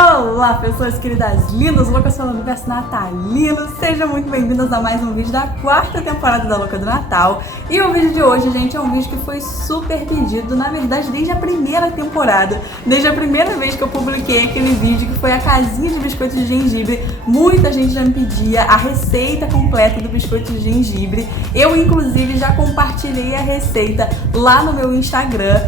Olá, pessoas queridas, lindas, loucas pelo universo natalino. Sejam muito bem-vindas a mais um vídeo da quarta temporada da Louca do Natal. E o vídeo de hoje, gente, é um vídeo que foi super pedido, na verdade, desde a primeira temporada. Desde a primeira vez que eu publiquei aquele vídeo, que foi a casinha de biscoito de gengibre. Muita gente já me pedia a receita completa do biscoito de gengibre. Eu, inclusive, já compartilhei a receita lá no meu Instagram.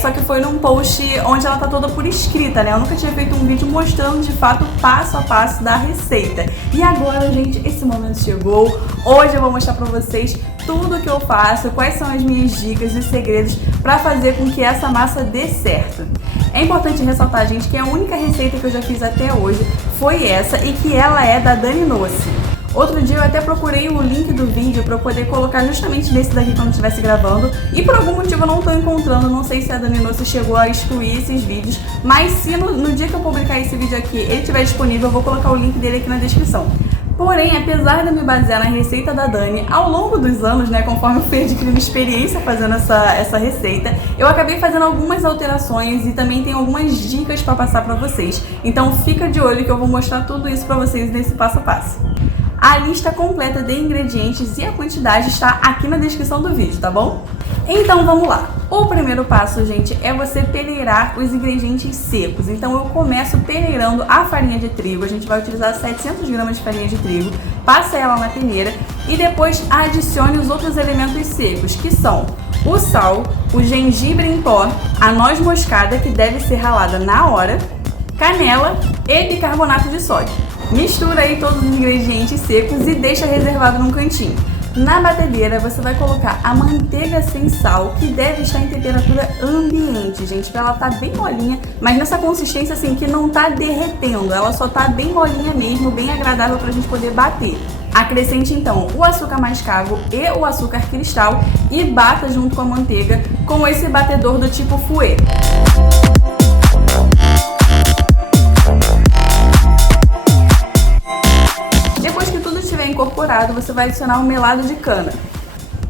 Só que foi num post onde ela tá toda por escrita, né? Eu nunca tinha feito um vídeo mostrando de fato passo a passo da receita. E agora, gente, esse momento chegou. Hoje eu vou mostrar pra vocês tudo o que eu faço, quais são as minhas dicas e segredos pra fazer com que essa massa dê certo. É importante ressaltar, gente, que a única receita que eu já fiz até hoje foi essa e que ela é da Dani Nossi. Outro dia eu até procurei o link do vídeo para eu poder colocar justamente nesse daqui quando eu estivesse gravando, e por algum motivo eu não estou encontrando, não sei se a Dani Nossi chegou a excluir esses vídeos, mas se no dia que eu publicar esse vídeo aqui ele estiver disponível, eu vou colocar o link dele aqui na descrição. Porém, apesar de eu me basear na receita da Dani, ao longo dos anos, né, conforme eu fui adquirindo experiência fazendo essa receita, eu acabei fazendo algumas alterações e também tenho algumas dicas para passar para vocês. Então fica de olho que eu vou mostrar tudo isso para vocês nesse passo a passo. A lista completa de ingredientes e a quantidade está aqui na descrição do vídeo, tá bom? Então vamos lá. O primeiro passo, gente, é você peneirar os ingredientes secos. Então eu começo peneirando a farinha de trigo. A gente vai utilizar 700 gramas de farinha de trigo. Passa ela na peneira e depois adicione os outros elementos secos, que são o sal, o gengibre em pó, a noz moscada, que deve ser ralada na hora, canela e bicarbonato de sódio. Mistura aí todos os ingredientes secos e deixa reservado num cantinho. Na batedeira você vai colocar a manteiga sem sal, que deve estar em temperatura ambiente, gente, para ela estar bem molinha, mas nessa consistência assim que não tá derretendo, ela só tá bem molinha mesmo, bem agradável pra gente poder bater. Acrescente então o açúcar mascavo e o açúcar cristal e bata junto com a manteiga com esse batedor do tipo fouet. Incorporado, você vai adicionar o melado de cana.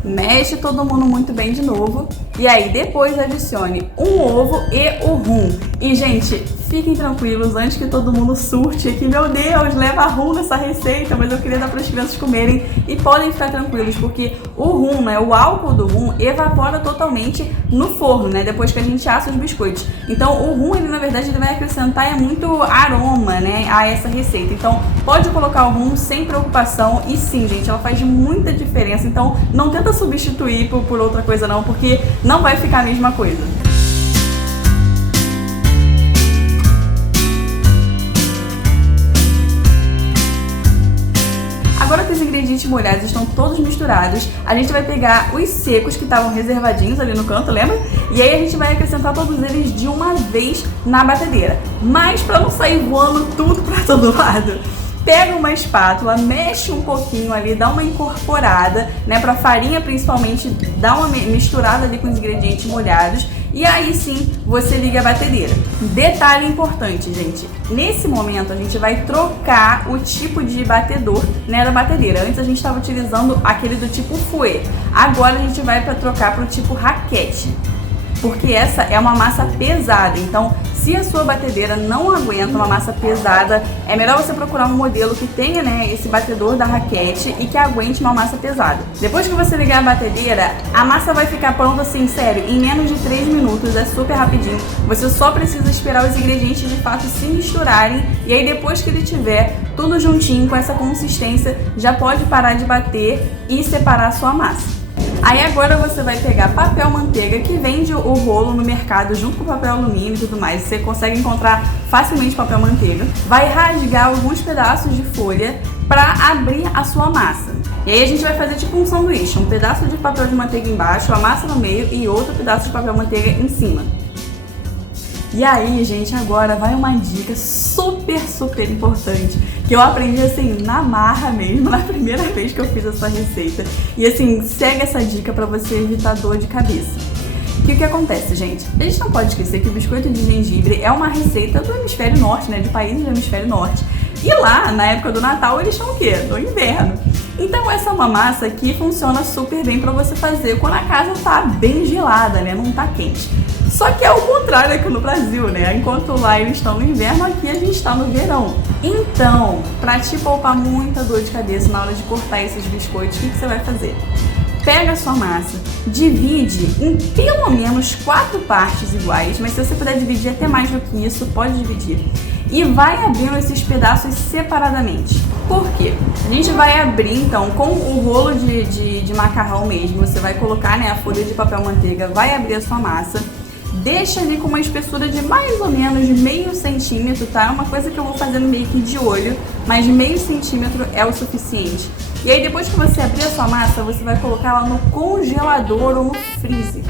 Mexe todo mundo muito bem de novo. E aí depois adicione um ovo e o rum. E gente, fiquem tranquilos antes que todo mundo surte aqui. Meu Deus, leva rum nessa receita, mas eu queria dar para as crianças comerem. E podem ficar tranquilos, porque o rum, né, o álcool do rum evapora totalmente no forno, né, depois que a gente assa os biscoitos. Então o rum, ele na verdade ele vai acrescentar muito aroma, né, a essa receita. Então pode colocar o rum sem preocupação. E sim, gente, ela faz muita diferença. Então não tenta substituir por outra coisa não, porque não vai ficar a mesma coisa. Agora que os ingredientes molhados estão todos misturados, a gente vai pegar os secos que estavam reservadinhos ali no canto, lembra? E aí a gente vai acrescentar todos eles de uma vez na batedeira. Mas para não sair voando tudo para todo lado, pega uma espátula, mexe um pouquinho ali, dá uma incorporada, né, pra farinha principalmente, dá uma misturada ali com os ingredientes molhados e aí sim você liga a batedeira. Detalhe importante, gente, nesse momento a gente vai trocar o tipo de batedor, né, da batedeira. Antes a gente estava utilizando aquele do tipo fouet, agora a gente vai trocar para o tipo raquete, porque essa é uma massa pesada. Então se a sua batedeira não aguenta uma massa pesada, é melhor você procurar um modelo que tenha, né, esse batedor da raquete e que aguente uma massa pesada. Depois que você ligar a batedeira, a massa vai ficar pronta assim, sério, em menos de 3 minutos, é super rapidinho. Você só precisa esperar os ingredientes de fato se misturarem e aí depois que ele tiver tudo juntinho com essa consistência, já pode parar de bater e separar a sua massa. Aí agora você vai pegar papel manteiga, que vende o rolo no mercado junto com papel alumínio e tudo mais. Você consegue encontrar facilmente papel manteiga. Vai rasgar alguns pedaços de folha para abrir a sua massa. E aí a gente vai fazer tipo um sanduíche, um pedaço de papel de manteiga embaixo, a massa no meio e outro pedaço de papel manteiga em cima. E aí, gente, agora vai uma dica super importante, que eu aprendi assim na marra mesmo, na primeira vez que eu fiz essa receita. E assim, segue essa dica pra você evitar dor de cabeça. Que o que acontece, gente? A gente não pode esquecer que o biscoito de gengibre é uma receita do hemisfério norte, né, de países do hemisfério norte. E lá, na época do Natal, eles estão o quê? No inverno. Então essa é uma massa que funciona super bem pra você fazer quando a casa tá bem gelada, né, não tá quente. Só que é o contrário aqui no Brasil, né? Enquanto lá eles estão no inverno, aqui a gente está no verão. Então, para te poupar muita dor de cabeça na hora de cortar esses biscoitos, o que você vai fazer? Pega a sua massa, divide em pelo menos 4 partes iguais, mas se você puder dividir até mais do que isso, pode dividir. E vai abrindo esses pedaços separadamente. Por quê? A gente vai abrir então com o rolo de macarrão mesmo, você vai colocar, né, a folha de papel manteiga, vai abrir a sua massa, deixa ali com uma espessura de mais ou menos meio centímetro, tá? É uma coisa que eu vou fazendo meio que de olho, mas meio centímetro é o suficiente. E aí depois que você abrir a sua massa, você vai colocar ela no congelador ou no freezer.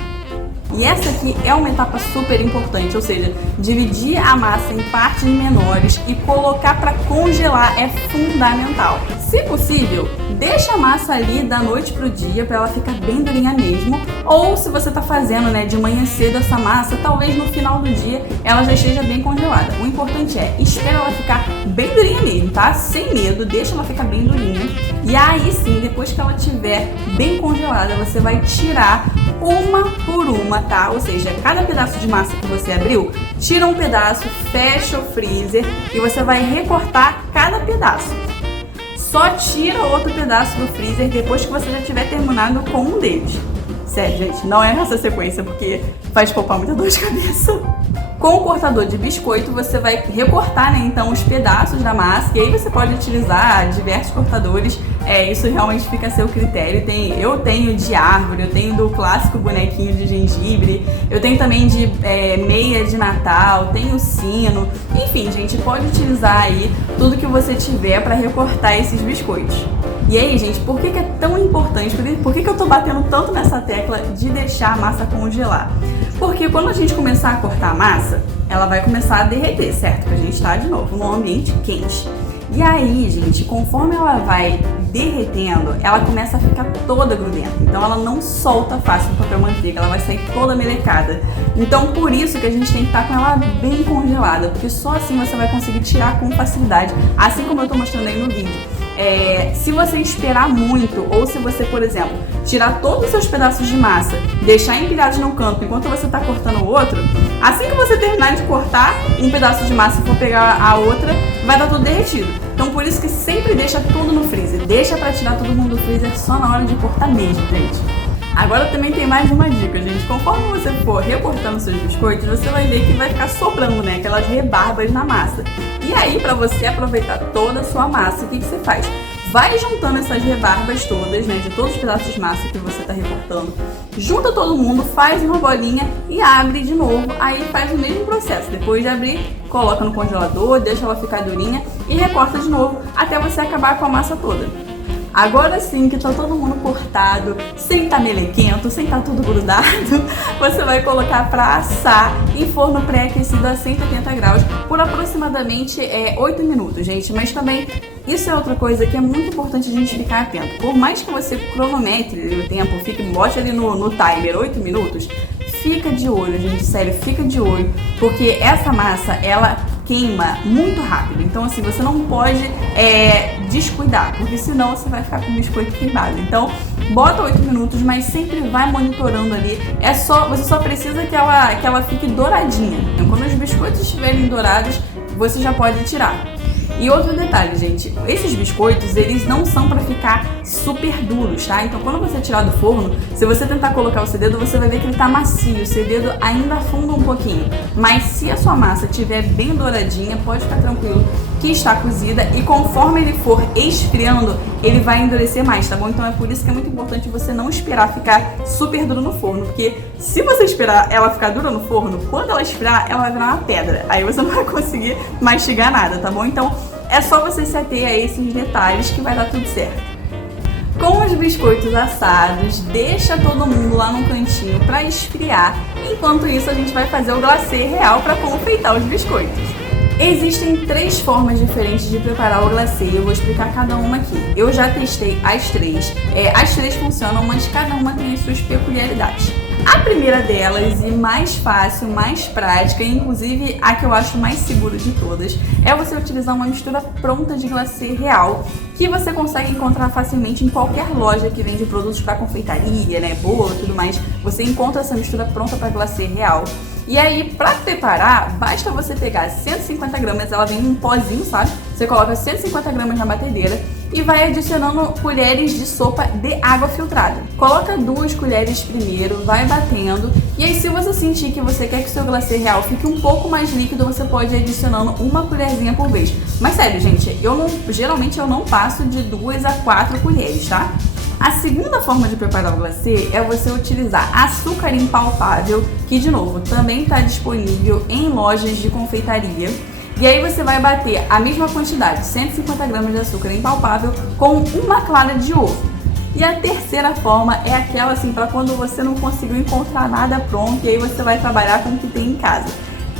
E essa aqui é uma etapa super importante, ou seja, dividir a massa em partes menores e colocar para congelar é fundamental. Se possível, deixa a massa ali da noite pro dia para ela ficar bem durinha mesmo, ou se você tá fazendo, né, de manhã cedo essa massa, talvez no final do dia ela já esteja bem congelada. O importante é espera ela ficar bem durinha mesmo, tá? Sem medo, deixa ela ficar bem durinha. E aí sim, depois que ela estiver bem congelada, você vai tirar uma por uma, tá? Ou seja, cada pedaço de massa que você abriu, tira um pedaço, fecha o freezer e você vai recortar cada pedaço. Só tira outro pedaço do freezer depois que você já tiver terminado com um deles. Sério, gente, não é nessa sequência porque faz poupar muita dor de cabeça. Com o cortador de biscoito, você vai recortar, né, então, os pedaços da massa, e aí você pode utilizar diversos cortadores, isso realmente fica a seu critério. Eu tenho de árvore, eu tenho do clássico bonequinho de gengibre, eu tenho também de meia de Natal, tenho sino, enfim, gente, pode utilizar aí tudo que você tiver para recortar esses biscoitos. E aí, gente, por que é tão importante, por que eu tô batendo tanto nessa tecla de deixar a massa congelar? Porque quando a gente começar a cortar a massa, ela vai começar a derreter, certo? Porque a gente tá, de novo, num ambiente quente. E aí, gente, conforme ela vai derretendo, ela começa a ficar toda grudenta. Então ela não solta fácil do papel manteiga, ela vai sair toda melecada. Então por isso que a gente tem que estar com ela bem congelada, porque só assim você vai conseguir tirar com facilidade, assim como eu tô mostrando aí no vídeo. Se você esperar muito, ou se você, por exemplo, tirar todos os seus pedaços de massa, deixar empilhados no canto enquanto você está cortando o outro, assim que você terminar de cortar um pedaço de massa e for pegar a outra, vai estar tudo derretido. Então por isso que sempre deixa tudo no freezer, deixa para tirar todo mundo do freezer só na hora de cortar mesmo, gente. Agora também tem mais uma dica, gente. Conforme você for recortando seus biscoitos, você vai ver que vai ficar sobrando, né, aquelas rebarbas na massa. E aí, para você aproveitar toda a sua massa, o que você faz? Vai juntando essas rebarbas todas, né, de todos os pedaços de massa que você está recortando. Junta todo mundo, faz uma bolinha e abre de novo. Aí faz o mesmo processo. Depois de abrir, coloca no congelador, deixa ela ficar durinha e recorta de novo até você acabar com a massa toda. Agora sim que tá todo mundo cortado, sem tá melequento, sem tá tudo grudado, você vai colocar para assar em forno pré-aquecido a 180 graus por aproximadamente 8 minutos, gente. Mas também isso é outra coisa que é muito importante a gente ficar atento. Por mais que você cronometre o tempo, bote ali no timer 8 minutos, fica de olho, gente, sério, fica de olho, porque essa massa, ela queima muito rápido. Então assim, você não pode descuidar, porque senão você vai ficar com o biscoito queimado. Então bota 8 minutos, mas sempre vai monitorando ali. Você só precisa que ela fique douradinha. Então quando os biscoitos estiverem dourados, você já pode tirar. E outro detalhe, gente, esses biscoitos, eles não são para ficar super duros, tá? Então quando você tirar do forno, se você tentar colocar o seu dedo, você vai ver que ele tá macio, o seu dedo ainda afunda um pouquinho. Mas se a sua massa estiver bem douradinha, pode ficar tranquilo que está cozida, e conforme ele for esfriando, ele vai endurecer mais, tá bom? Então é por isso que é muito importante você não esperar ficar super duro no forno, porque se você esperar ela ficar dura no forno, quando ela esfriar, ela vai virar uma pedra. Aí você não vai conseguir mastigar nada, tá bom? Então é só você se ater a esses detalhes que vai dar tudo certo. Com os biscoitos assados, deixa todo mundo lá no cantinho para esfriar. Enquanto isso, a gente vai fazer o glacê real para confeitar os biscoitos. Existem 3 formas diferentes de preparar o glacê e eu vou explicar cada uma aqui. Eu já testei as 3. As 3 funcionam, mas cada uma tem as suas peculiaridades. A primeira delas, e mais fácil, mais prática, e inclusive a que eu acho mais segura de todas, é você utilizar uma mistura pronta de glacê real, que você consegue encontrar facilmente em qualquer loja que vende produtos para confeitaria, né, bolo e tudo mais. Você encontra essa mistura pronta para glacê real. E aí, pra preparar, basta você pegar 150 gramas, ela vem em um pozinho, sabe? Você coloca 150 gramas na batedeira e vai adicionando colheres de sopa de água filtrada. Coloca 2 colheres primeiro, vai batendo, e aí se você sentir que você quer que o seu glacê real fique um pouco mais líquido, você pode ir adicionando uma colherzinha por vez. Mas sério, gente, geralmente eu não passo de 2 a 4 colheres, tá? A segunda forma de preparar o glacê é você utilizar açúcar impalpável, que de novo também está disponível em lojas de confeitaria. E aí você vai bater a mesma quantidade, 150 gramas de açúcar impalpável, com uma clara de ovo. E a terceira forma é aquela assim, para quando você não conseguiu encontrar nada pronto e aí você vai trabalhar com o que tem em casa,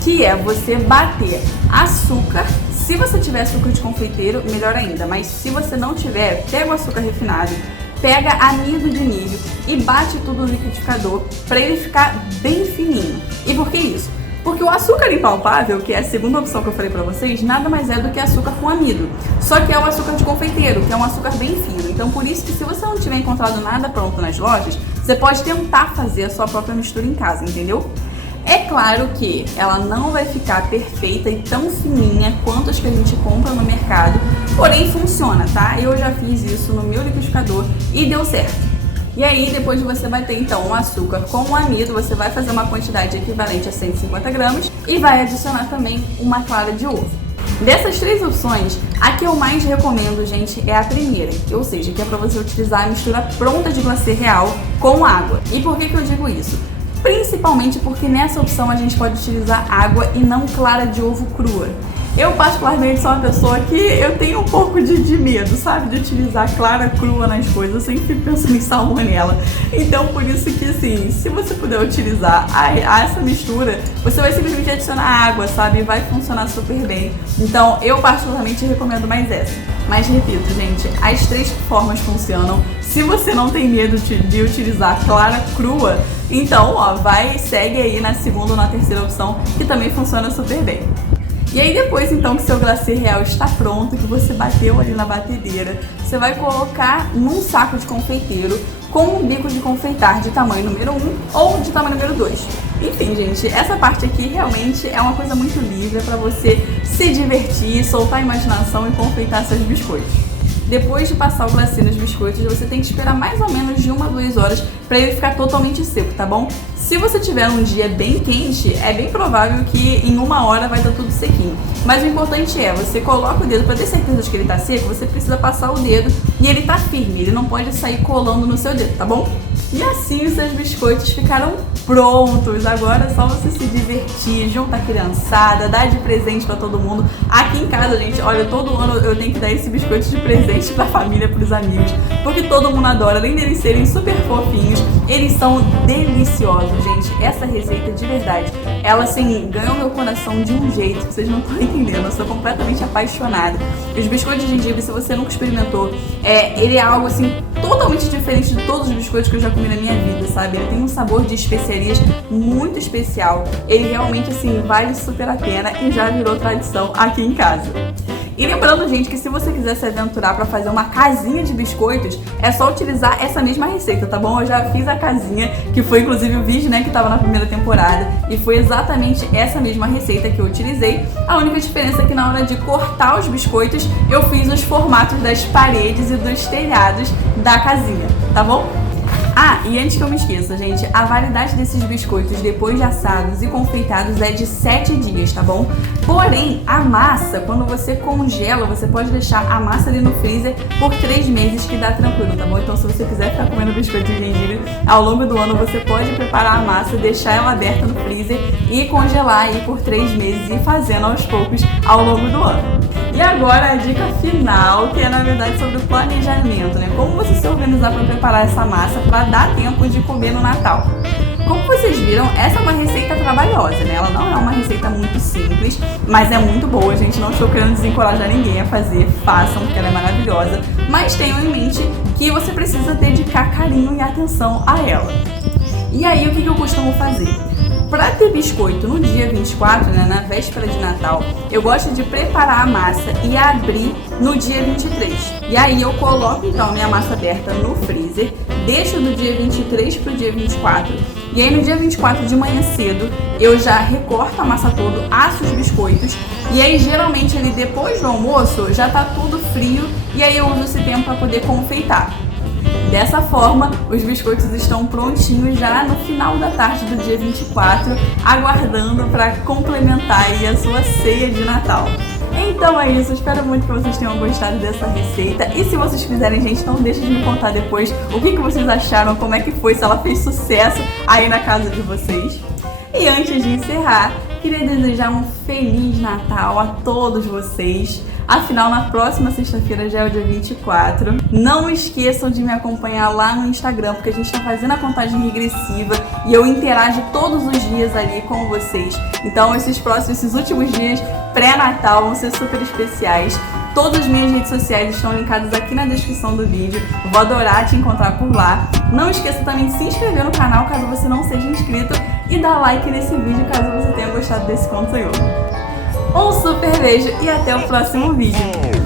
que é você bater açúcar. Se você tiver açúcar de confeiteiro, melhor ainda, mas se você não tiver, pega o açúcar refinado, pega amido de milho e bate tudo no liquidificador para ele ficar bem fininho. E por que isso? Porque o açúcar impalpável, que é a segunda opção que eu falei pra vocês, nada mais é do que açúcar com amido. Só que é o açúcar de confeiteiro, que é um açúcar bem fino. Então por isso que se você não tiver encontrado nada pronto nas lojas, você pode tentar fazer a sua própria mistura em casa, entendeu? É claro que ela não vai ficar perfeita e tão fininha quanto as que a gente compra no mercado, porém funciona, tá? Eu já fiz isso no meu liquidificador e deu certo. E aí, depois de você bater então o açúcar com o amido, você vai fazer uma quantidade equivalente a 150 gramas e vai adicionar também uma clara de ovo. Dessas 3 opções, a que eu mais recomendo, gente, é a primeira, ou seja, que é para você utilizar a mistura pronta de glacê real com água. E por que eu digo isso? Principalmente porque nessa opção a gente pode utilizar água e não clara de ovo crua. Eu particularmente sou uma pessoa que eu tenho um pouco de medo, sabe? De utilizar clara crua nas coisas, eu sempre fico pensando em salmonela. Então por isso que assim, se você puder utilizar essa mistura, você vai simplesmente adicionar água, sabe? E vai funcionar super bem. Então eu particularmente recomendo mais essa. Mas repito, gente, as 3 formas funcionam. Se você não tem medo de utilizar clara crua, então ó, segue aí na segunda ou na terceira opção, que também funciona super bem. E aí depois então que seu glacê real está pronto, que você bateu ali na batedeira, você vai colocar num saco de confeiteiro com um bico de confeitar de tamanho número 1 ou de tamanho número 2. Enfim, gente, essa parte aqui realmente é uma coisa muito livre para você se divertir, soltar a imaginação e confeitar seus biscoitos. Depois de passar o glacê nos biscoitos, você tem que esperar mais ou menos de 1 a 2 horas para ele ficar totalmente seco, tá bom? Se você tiver um dia bem quente, é bem provável que em 1 hora vai estar tudo sequinho. Mas o importante é, você coloca o dedo para ter certeza de que ele tá seco, você precisa passar o dedo e ele tá firme, ele não pode sair colando no seu dedo, tá bom? E assim os seus biscoitos ficaram prontos. Agora é só você se divertir, juntar a criançada, dar de presente pra todo mundo. Aqui em casa, gente, olha, todo ano eu tenho que dar esse biscoito de presente pra família, pros amigos, porque todo mundo adora. Além deles serem super fofinhos, eles são deliciosos, gente. Essa receita, de verdade, ela assim, ganhou meu coração de um jeito que vocês não estão entendendo. Eu sou completamente apaixonada. Os biscoitos de gengibre, se você nunca experimentou, ele é algo assim totalmente diferente de todos os biscoitos que eu já comi na minha vida, sabe? Ele tem um sabor de especiarias muito especial. Ele realmente, assim, vale super a pena e já virou tradição aqui em casa. E lembrando, gente, que se você quiser se aventurar para fazer uma casinha de biscoitos, é só utilizar essa mesma receita, tá bom? Eu já fiz a casinha, que foi inclusive o vídeo, né, que tava na primeira temporada, e foi exatamente essa mesma receita que eu utilizei. A única diferença é que na hora de cortar os biscoitos, eu fiz os formatos das paredes e dos telhados da casinha, tá bom? Ah, e antes que eu me esqueça, gente, a validade desses biscoitos depois de assados e confeitados é de 7 dias, tá bom? Porém, a massa, quando você congela, você pode deixar a massa ali no freezer por 3 meses, que dá tranquilo, tá bom? Então, se você quiser ficar comendo biscoito de gengibre ao longo do ano, você pode preparar a massa, deixar ela aberta no freezer e congelar aí por 3 meses e ir fazendo aos poucos ao longo do ano. E agora a dica final, que é na verdade sobre o planejamento, né? Como você se organizar para preparar essa massa para dar tempo de comer no Natal. Como vocês viram, essa é uma receita trabalhosa, né? Ela não é uma receita muito simples, mas é muito boa. Gente, não estou querendo desencorajar ninguém a fazer, façam, porque ela é maravilhosa. Mas tenham em mente que você precisa dedicar carinho e atenção a ela. E aí, o que eu costumo fazer? Para ter biscoito no dia 24, né, na véspera de Natal, eu gosto de preparar a massa e abrir no dia 23. E aí eu coloco então a minha massa aberta no freezer, deixo do dia 23 para o dia 24 E aí no dia 24 de manhã cedo, eu já recorto a massa toda, asso os biscoitos. E aí geralmente ali depois do almoço já tá tudo frio e aí eu uso esse tempo para poder confeitar. Dessa forma, os biscoitos estão prontinhos já no final da tarde do dia 24, aguardando para complementar aí a sua ceia de Natal. Então é isso, espero muito que vocês tenham gostado dessa receita. E se vocês fizerem, gente, não deixem de me contar depois o que vocês acharam, como é que foi, se ela fez sucesso aí na casa de vocês. E antes de encerrar, queria desejar um Feliz Natal a todos vocês. Afinal, na próxima sexta-feira já é o dia 24. Não esqueçam de me acompanhar lá no Instagram, porque a gente está fazendo a contagem regressiva e eu interajo todos os dias ali com vocês. Então, esses últimos dias pré-Natal vão ser super especiais. Todas as minhas redes sociais estão linkadas aqui na descrição do vídeo. Eu vou adorar te encontrar por lá. Não esqueça também de se inscrever no canal caso você não seja inscrito e dar like nesse vídeo caso você tenha gostado desse conteúdo. Um super beijo e até o próximo vídeo!